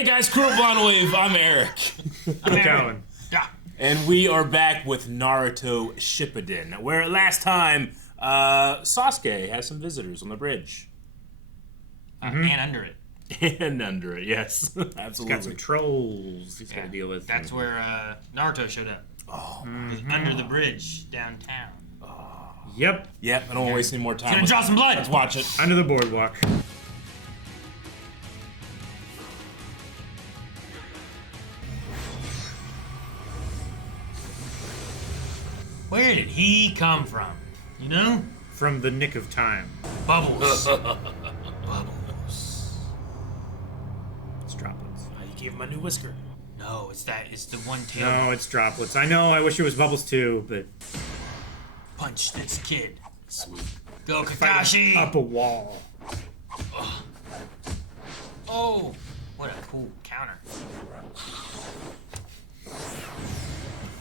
Hey guys, Crew of Blonde Wave, I'm Eric. I'm Alan. Yeah. And we are back with Naruto Shippuden, where last time Sasuke has some visitors on the bridge. And under it. And under it, yes. Absolutely. He's got some trolls he's got to deal with. That's where Naruto showed up. Oh. It was under the bridge downtown. Yep. Yep, I don't want to waste any more time. Gonna draw some blood. Let's watch it. Under the boardwalk. Where did he come from? You know? From the nick of time. Bubbles. Bubbles. It's droplets. You gave him a new whisker. No, it's the one tail. No, it's droplets. I know, I wish it was bubbles too, but... Punch this kid. Sweet. Go Fighting Kakashi! up a wall. Oh, what a cool counter.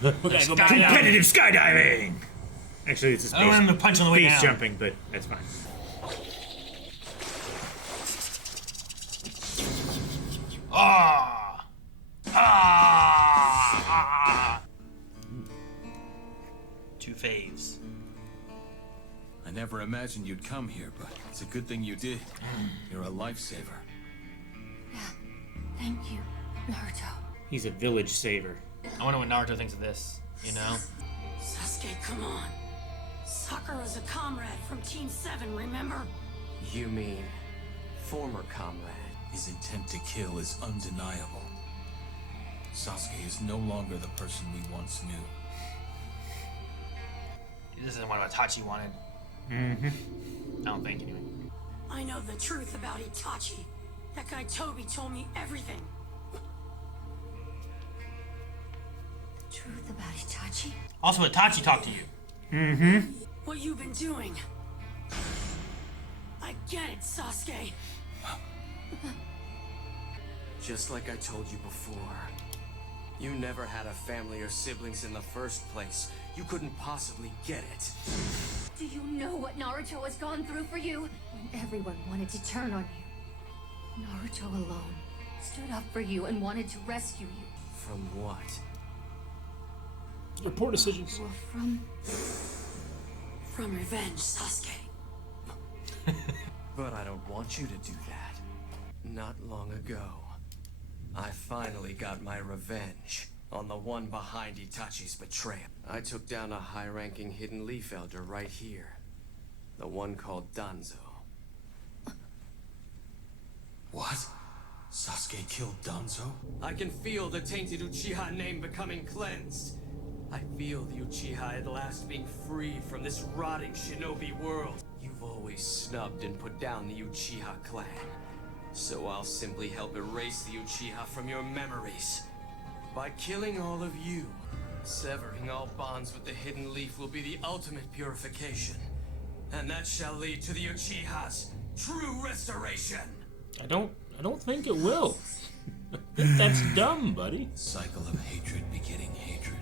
We gotta go back down. Competitive skydiving! Actually, it's a I don't want him to punch on the way space down. jumping, but that's fine. Ah! Ah! Two faves. I never imagined you'd come here, but it's a good thing you did. You're a lifesaver. Yeah, thank you, Naruto. He's a village saver. I wonder what Naruto thinks of this, you know? Sasuke, come on. Sakura's a comrade from Team 7, remember? You mean former comrade? His intent to kill is undeniable. Sasuke is no longer the person we once knew. This isn't what Itachi wanted. Mm-hmm. I don't think, anyway. I know the truth about Itachi. That guy Toby told me everything. Truth about Itachi? Also, Itachi talked to you. Mm-hmm. What you've been doing. I get it, Sasuke. Just like I told you before. You never had a family or siblings in the first place. You couldn't possibly get it. Do you know what Naruto has gone through for you? When everyone wanted to turn on you, Naruto alone stood up for you and wanted to rescue you. From what? Your poor decisions. Or From revenge, Sasuke. But I don't want you to do that. Not long ago, I finally got my revenge on the one behind Itachi's betrayal. I took down a high-ranking hidden leaf elder right here. The one called Danzo. What? Sasuke killed Danzo? I can feel the tainted Uchiha name becoming cleansed. I feel the Uchiha at last being freed from this rotting shinobi world. You've always snubbed and put down the Uchiha clan. So I'll simply help erase the Uchiha from your memories. By killing all of you, severing all bonds with the hidden leaf will be the ultimate purification. And that shall lead to the Uchiha's true restoration. I don't think it will. I think that's dumb, buddy. Cycle of hatred begetting hatred.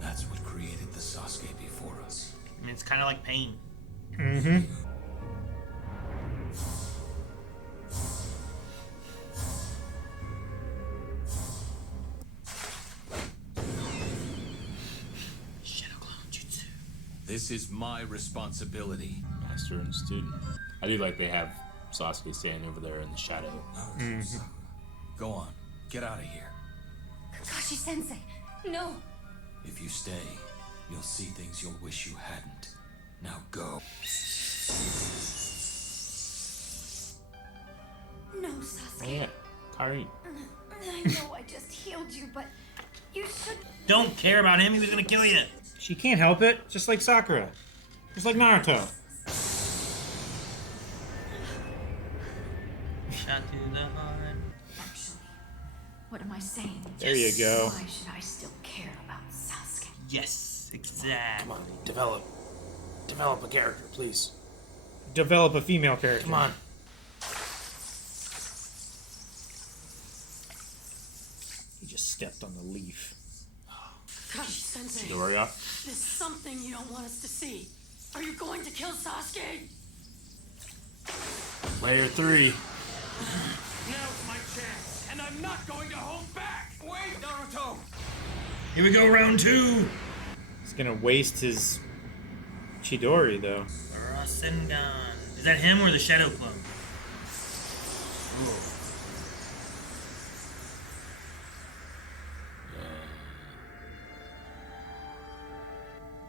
That's what created the Sasuke before us. I mean, it's kind of like pain. Mm-hmm. This is my responsibility. Master and student. I do like they have Sasuke standing over there in the shadow. Go on, get out of here. Kakashi-sensei, no! If you stay, you'll see things you'll wish you hadn't. Now go. No, Sasuke. Oh yeah, Karin. I know I just healed you, but you should... Don't care about him, he was gonna kill you. She can't help it, just like Sakura. Just like Naruto. Shot to the heart. Actually, what am I saying? There you go. Why should I still care about Sasuke? Yes, exactly. Come on, develop a character, please. Develop a female character. Come on. He just stepped on the leaf. Kakashi-sensei, Doria. there's something you don't want us to see. Are you going to kill Sasuke? Layer 3. Now's my chance. and I'm not going to hold back! Wait, Naruto! Here we go, round 2. He's gonna waste his Chidori though. Rasengan. Is that him or the Shadow Clone? Ooh.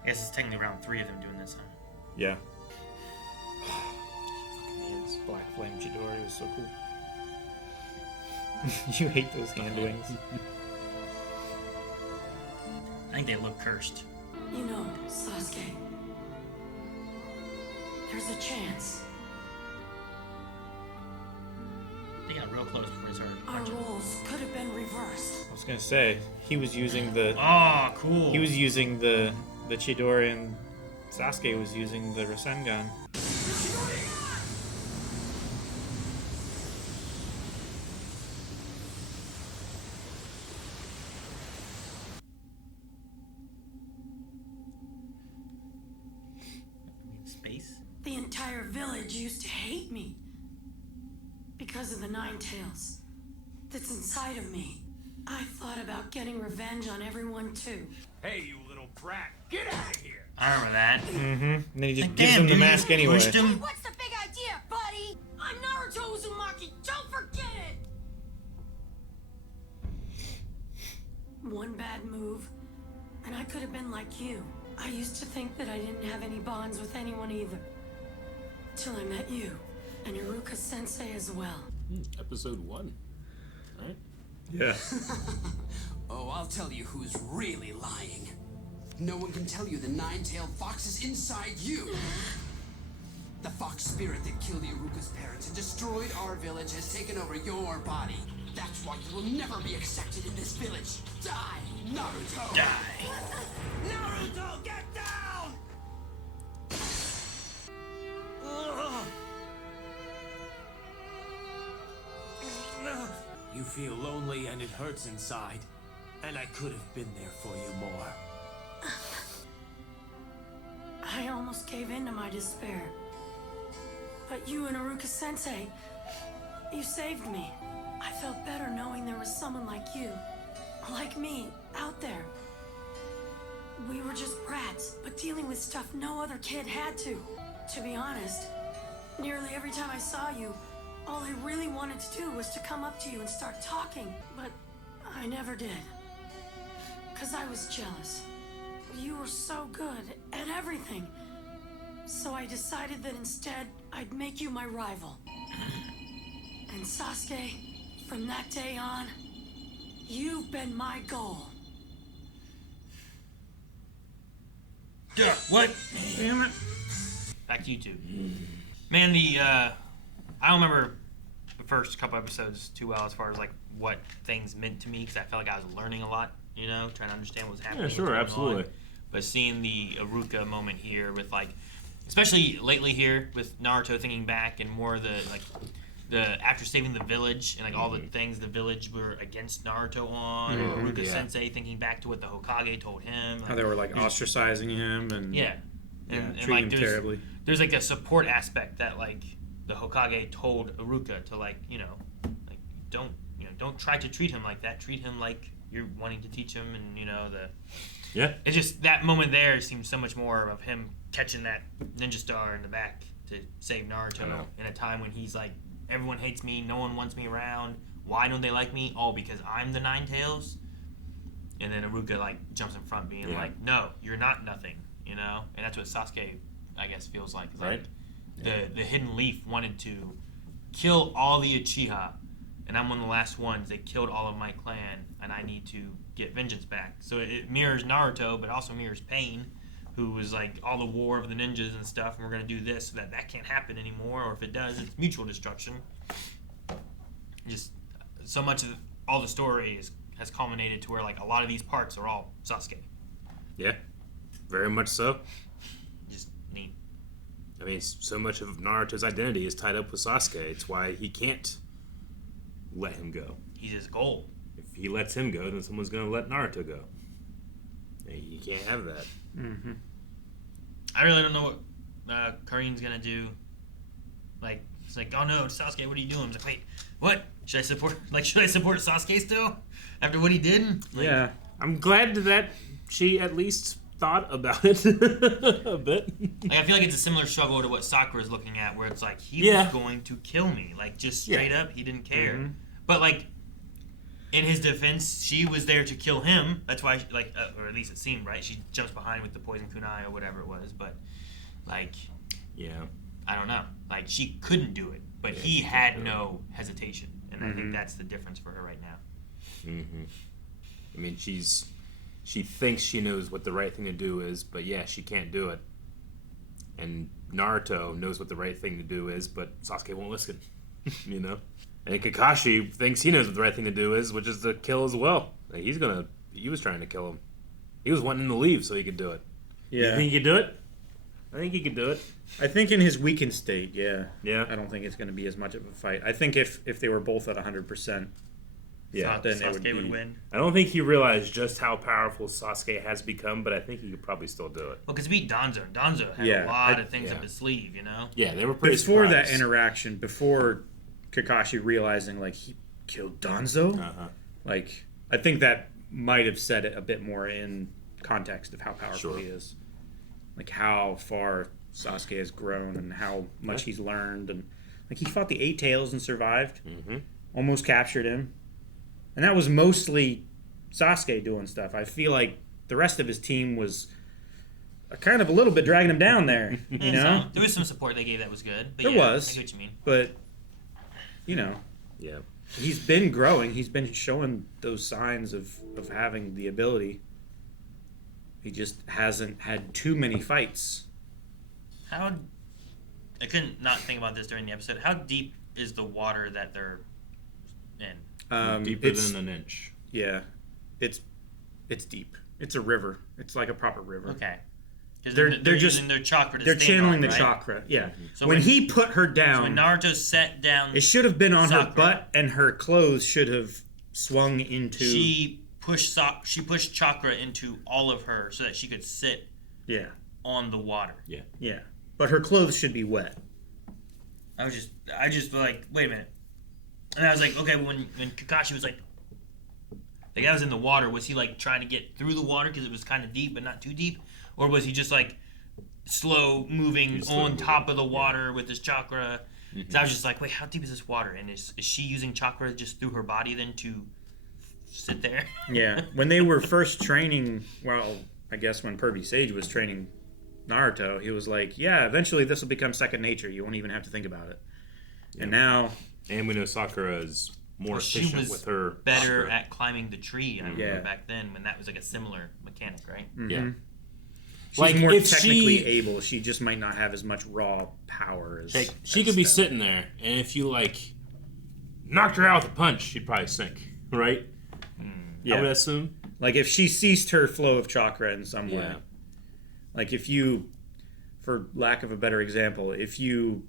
I guess it's technically round 3 of them doing this, huh? Yeah. Fucking his Black Flame Chidori was so cool. You hate those hand wings. I think they look cursed. You know, Sasuke, there's a chance. They got real close before they started. Our roles could have been reversed. I was gonna say he was using the Oh, cool. he was using the Chidori and Sasuke was using the Rasengan. Space? The entire village used to hate me. Because of the Nine Tails that's inside of me. I thought about getting revenge on everyone too. Hey, you little brat, get out of here! I remember that. Mm-hmm. And then he just Like, gives damn, him the dude, mask you anyway. pushed him. What's the big idea, buddy? I'm Naruto Uzumaki, don't forget it! One bad move, and I could have been like you. I used to think that I didn't have any bonds with anyone either. Till I met you, and Iruka Sensei as well. Episode 1. Right? Yeah. Oh, I'll tell you who's really lying. No one can tell you the nine-tailed fox is inside you. The fox spirit that killed Iruka's parents and destroyed our village has taken over your body. That's why you will never be accepted in this village. Die, Naruto! Die. Naruto, get down! You feel lonely and it hurts inside. And I could have been there for you more. I almost gave in to my despair. But you and Iruka Sensei, you saved me. I felt better knowing there was someone like you, like me, out there. We were just brats, but dealing with stuff no other kid had to. To be honest, nearly every time I saw you, all I really wanted to do was to come up to you and start talking. But I never did. 'Cause I was jealous. You were so good at everything. So I decided that instead, I'd make you my rival. And Sasuke, from that day on, you've been my goal. Duh, what? Damn it. Back to you two. Man, I don't remember the first couple episodes too well as far as like what things meant to me because I felt like I was learning a lot, you know, trying to understand what was happening. Yeah, sure, what's going absolutely. on. But seeing the Iruka moment here with like, especially lately here with Naruto thinking back and more of the after saving the village and like all the things the village were against Naruto on, and Iruka Sensei thinking back to what the Hokage told him. Like, How they were like ostracizing him and yeah. And treating like him there's, terribly. there's like a support aspect that like the Hokage told Iruka to like, you know, like don't try to treat him like that. Treat him like you're wanting to teach him and you know Yeah. it's just that moment there seems so much more of him catching that ninja star in the back to save Naruto in a time when he's like, everyone hates me, no one wants me around. Why don't they like me? Oh, because I'm the Nine Tails. And then Iruka like jumps in front, being like, "No, you're not nothing," you know. And that's what Sasuke, I guess, feels like. It's Right. Like the Hidden Leaf wanted to kill all the Uchiha, and I'm one of the last ones. They killed all of my clan, and I need to get vengeance back. So it mirrors Naruto, but also mirrors Pain, who was like all the war of the ninjas and stuff, and we're gonna do this so that can't happen anymore, or if it does, it's mutual destruction. Just so much of all the story has culminated to where like a lot of these parts are all Sasuke. Yeah. Very much so. Just neat. I mean, so much of Naruto's identity is tied up with Sasuke. It's why he can't let him go. He's his goal. If he lets him go, then someone's going to let Naruto go. You can't have that. Mm-hmm. I really don't know what Karin's gonna do. Like, it's like, oh no, Sasuke, what are you doing? He's like, wait, what? Should I support Sasuke still after what he did? Like, Yeah. I'm glad that she at least thought about it a bit. Like, I feel like it's a similar struggle to what Sakura's looking at, where it's like he Yeah. was going to kill me, like just straight up, he didn't care. Mhm. But like, in his defense, she was there to kill him. That's why, like, or at least it seemed right. She jumps behind with the poison kunai or whatever it was. But like, Yeah. I don't know. Like, she couldn't do it, but he had no hesitation, and I think that's the difference for her right now. Mm-hmm. I mean, she thinks she knows what the right thing to do is, but yeah, she can't do it. And Naruto knows what the right thing to do is, but Sasuke won't listen. You know? And Kakashi thinks he knows what the right thing to do is, which is to kill as well. Like, he was trying to kill him. He was wanting him to leave so he could do it. Yeah. You think he could do it? I think he could do it. I think in his weakened state, yeah. Yeah. I don't think it's going to be as much of a fight. I think if they were both at 100%, Yeah. then Sasuke it would be... win. I don't think he realized just how powerful Sasuke has become, but I think he could probably still do it. Well, because he beat Danzo. Danzo had Yeah, a lot I- of things yeah. up his sleeve, you know? Yeah, they were pretty Before that surprised. interaction, before Kakashi realizing, like, he killed Danzo, Uh-huh. like, I think that might have said it a bit more in context of how powerful Sure. he is. Like, how far Sasuke has grown and how much he's learned. And, like, he fought the Eight Tails and survived. Mm-hmm. Almost captured him. And that was mostly Sasuke doing stuff. I feel like the rest of his team was kind of a little bit dragging him down there, you Yeah, know? so there was some support they gave that was good. But There yeah, was. I get what you mean. But, you know, Yeah. he's been growing. He's been showing those signs of having the ability. He just hasn't had too many fights. How I couldn't not think about this during the episode. How deep is the water that they're in? Deeper it's, than an inch. Yeah. It's deep. It's a river. It's like a proper river. Okay. Because They're they're just- using their chakra to They're stand channeling on, the right? chakra. Yeah. So when when- he put her So down, when Naruto set down, it should have been on her Sakura. butt, and her clothes should have swung into. she pushed chakra into all of her so that she could sit Yeah. on the water. Yeah. But her clothes should be wet. I just like, wait a minute. And I was like, okay, when Kakashi was like that was in the water, was he like trying to get through the water because it was kind of deep but not too deep? Or was he just like slow moving on top of the water with his chakra? So I was just like, wait, how deep is this water? And is she using chakra just through her body then to sit there? Yeah. When they were first training, well, I guess when Pervy Sage was training Naruto, he was like, yeah, eventually this will become second nature. You won't even have to think about it. And now, And we know Sakura is more She efficient was with her better chakra. at climbing the tree, I remember Yeah. back then when that was like a similar mechanic, right? Yeah. she's Like, more if technically she- able. She just might not have as much raw power as. Like, she as could be them. sitting there, and if you, like, knocked her out with a punch, she'd probably sink, right? I Yeah. would assume. Like if she ceased her flow of chakra in some way. Yeah. Like if you, for lack of a better example, if you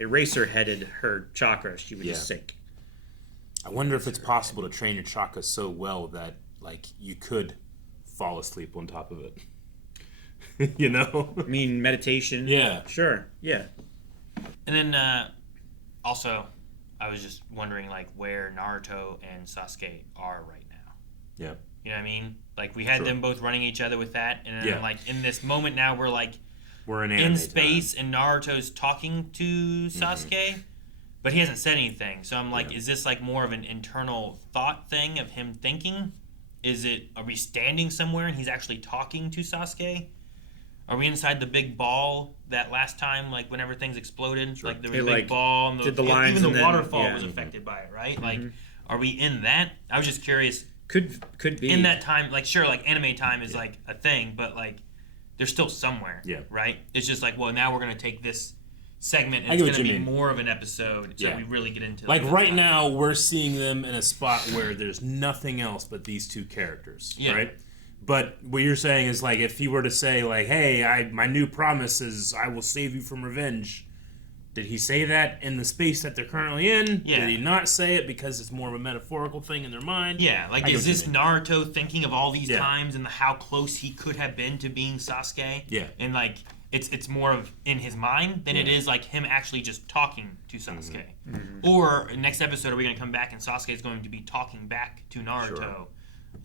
eraser headed her chakra, she would just Yeah. sink. I wonder if it's possible to train your chakra so well that, like, you could fall asleep on top of it. You know? I mean, meditation. Yeah. Sure. Yeah. And then also, I was just wondering like where Naruto and Sasuke are right now. Yeah. You know what I mean? Like we had Sure. them both running each other with that, and then Yeah. like in this moment now we're like We're in in anime space, and Naruto's talking to Sasuke, but he hasn't said anything. So I'm like, is this like more of an internal thought thing of him thinking? Are we standing somewhere and he's actually talking to Sasuke? Are we inside the big ball that last time, like whenever things exploded, like there was It, a big like, ball, and did the lines even the and then- waterfall yeah. was affected by it, right? Like, are we in that? I was just curious. Could be. In that time, like sure, like anime time is like a thing, but like they're still somewhere, Yeah. right? It's just like, well, now we're gonna take this segment, and I it's get what gonna you be mean. more of an episode, so Yeah. we really get into Like the right stuff. now, we're seeing them in a spot where there's nothing else but these two characters, Yeah. right? But what you're saying is like if he were to say like, "Hey, my new promise is I will save you from revenge." Did he say that in the space that they're currently in? Yeah. Did he not say it because it's more of a metaphorical thing in their mind? Yeah, like I get is what you this mean. Naruto thinking of all these Yeah. times and how close he could have been to being Sasuke? Yeah. And like it's more of in his mind than it is like him actually just talking to Sasuke. Or next episode, are we going to come back and Sasuke is going to be talking back to Naruto? Sure.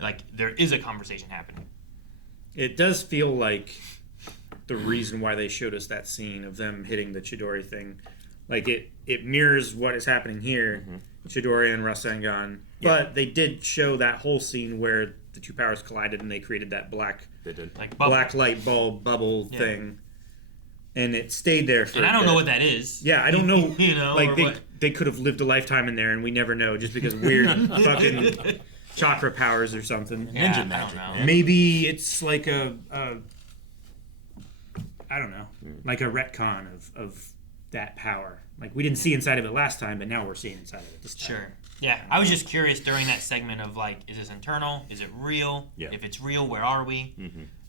Like there is a conversation happening. It does feel like the reason why they showed us that scene of them hitting the Chidori thing, like it mirrors what is happening here, Chidori and Rasengan. But they did show that whole scene where the two powers collided and they created that black Like bubble. black light bulb bubble thing, and it stayed there for. And a I don't bit. know what that is. Yeah, I don't know. You know, like or they could have lived a lifetime in there, and we never know, just because weird fucking chakra powers or something. Yeah, Ninja I magic, don't know. man. Maybe it's like a I don't know, like a retcon of that power. Like we didn't see inside of it last time, but now we're seeing inside of it this time. Sure. Yeah, I was just curious during that segment of like, is this internal? Is it real? Yeah. If it's real, where are we?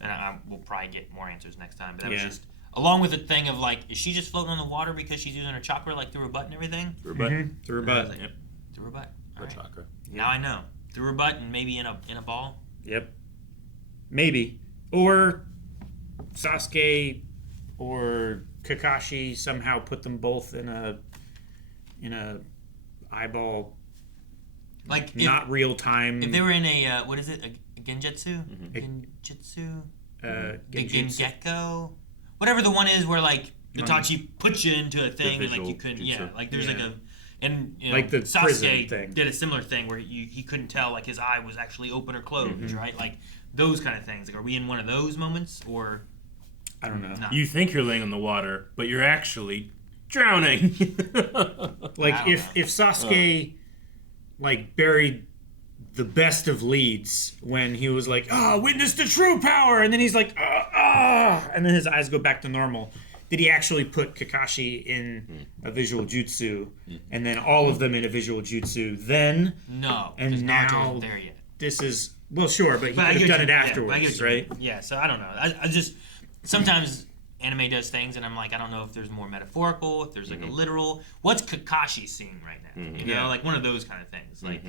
And we'll probably get more answers next time. But that was Yeah. just along with the thing of like, is she just floating on the water because she's using her chakra like through her butt and everything? Through her butt. Through her And I was butt. like, through her butt. All right. Chakra. Now I know. Through her butt and maybe in a ball. Yep. Maybe. Or Sasuke or Kakashi somehow put them both in a eyeball, Like not real time. if they were in a what is it? A genjutsu? Genjutsu? The Genjutsu. Gengekko? Whatever the one is where like Itachi puts you into a thing and like you visual couldn't jutsu. like there's like a and you know, Like the prison Sasuke thing. did a similar thing where he couldn't tell like his eye was actually open or closed, right? Like those kind of things. Like are we in one of those moments or I don't know. not? You think you're laying on the water, but you're actually drowning. Like I don't if Sasuke like buried the best of leads when he was like, witness the true power, and then he's like, and then his eyes go back to normal. Did he actually put Kakashi in a visual jutsu, and then all of them in a visual jutsu? Then No, And 'cause Naruto now- wasn't there yet. this is well, sure, but he But I could have get done you- it yeah, but I get afterwards, what you right? mean. Yeah, so I don't know. I just sometimes anime does things, and I'm like, I don't know if there's more metaphorical, if there's like a literal. What's Kakashi seeing right now? You know, Yeah. like one of those kind of things. Like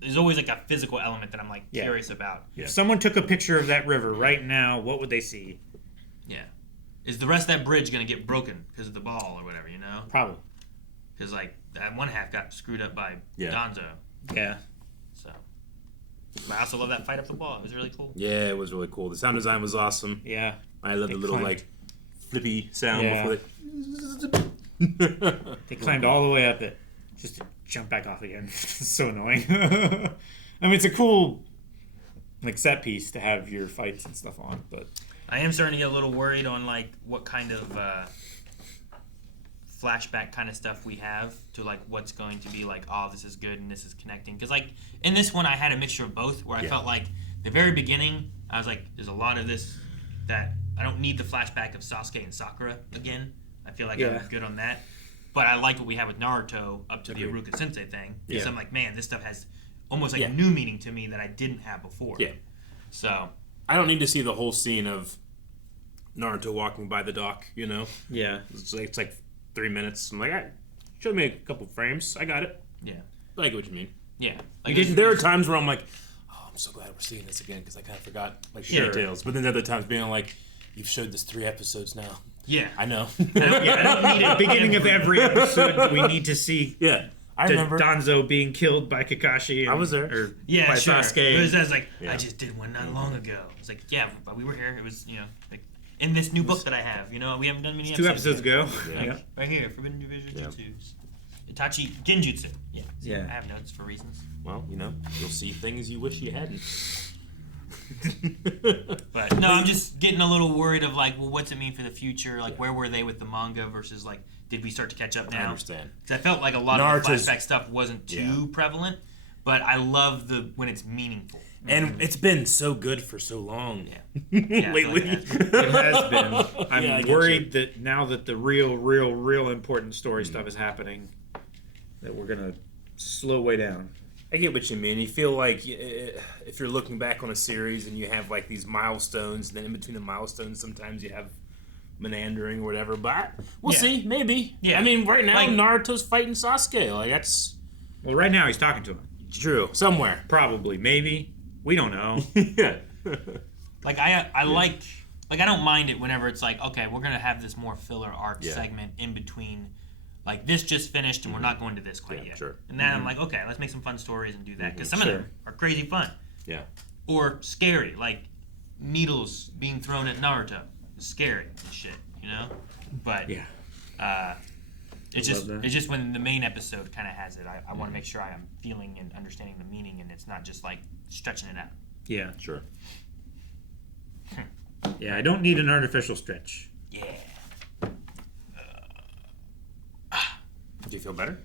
there's always like a physical element that I'm like Yeah. curious about. If someone took a picture of that river right now, what would they see? Yeah, is the rest of that bridge gonna get broken because of the ball or whatever? You know, Probably. because like that one half got screwed up by Yeah. Danzo. Yeah. So, but I also love that fight up the wall. It was really cool. Yeah, it was really cool. The sound design was awesome. Yeah. I love the little climbed. like flippy sound Yeah. before They climbed all the way up it just to jump back off again. It's so annoying. I mean, it's a cool like set piece to have your fights and stuff on, but I am starting to get a little worried on like what kind of flashback kind of stuff we have to like what's going to be like, oh, this is good and this is connecting. Because like in this one, I had a mixture of both, where I felt like the very beginning, I was like, there's a lot of this that I don't need the flashback of Sasuke and Sakura again. I feel like I'm good on that. But I liked what we had with Naruto up to the Iruka Sensei thing. Because I'm like, man, this stuff has almost like new meaning to me that I didn't have before. Yeah. So I don't need to see the whole scene of Naruto walking by the dock, you know? yeah. It's like 3 minutes. I'm like, show me a couple frames. I got it. yeah, I get what you mean. yeah. Like There are times where I'm like, oh, I'm so glad we're seeing this again because I kind of forgot like the Sure. details. But then there are other times being like, you've showed this 3 episodes now. yeah. I know. I don't need it. Beginning of every episode, we need to see yeah. I remember. Danzo being killed by Kakashi. And, I was there. Or Yeah, by sure. Sasuke. It was, I was like, I just did one not long ago. It's like, yeah, but we were here. It was, you know, like in this new book that I have. You know, we haven't done many 2 episodes episodes yet. ago. Yeah. Yeah. Right here, Forbidden Division Jutsus. Itachi Genjutsu. Yeah. See, Yeah. I have notes for reasons. Well, you know, you'll see things you wish you hadn't. But no, I'm just getting a little worried of like, well, what's it mean for the future? Like, where were they with the manga versus like, did we start to catch up now? I understand. Because I felt like a lot of the Naruto's- flashback stuff wasn't too prevalent, but I love when it's meaningful. And it's been so good for so long Yeah. Yeah, I feel lately. like it has It has been. I'm Yeah, I get worried that now that the real important story stuff is happening, that we're gonna slow way down. I get what you mean. You feel like if you're looking back on a series and you have like these milestones, and then in between the milestones, sometimes you have menandering or whatever. But we'll Yeah. see, maybe. Yeah. I mean, right now Like- Naruto's fighting Sasuke. Like that's Well, right now he's talking to him. true somewhere. Probably, maybe. We don't know. Yeah. Like I like like I don't mind it whenever it's like, okay, we're gonna have this more filler arc Yeah. segment in between. Like this just finished, and we're not going to this quite yet. Sure. And then I'm like, okay, let's make some fun stories and do that because some of Sure. them are crazy fun Yeah. or scary, like needles being thrown at Naruto. It's scary and shit, you know. But Yeah. it's love just that. it's just when the main episode kind of has it. I want to make sure I am feeling and understanding the meaning, and it's not just like stretching it out. Yeah. Sure. Yeah, I don't need an artificial stretch. Yeah. Do you feel better?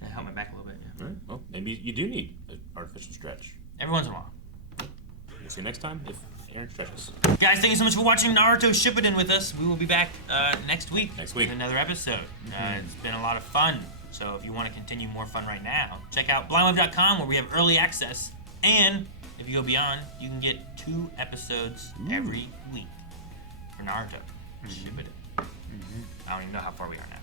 That helped my back a little bit. Yeah. All right. Well, maybe you do need an artificial stretch. Every once in a while. We'll see you next time if Aaron stretches. Guys, thank you so much for watching Naruto Shippuden with us. We will be back next week. Next week. With another episode. It's been a lot of fun. So if you want to continue more fun right now, check out blindwave.com where we have early access. And if you go beyond, you can get 2 episodes every week for Naruto Shippuden. I don't even know how far we are now.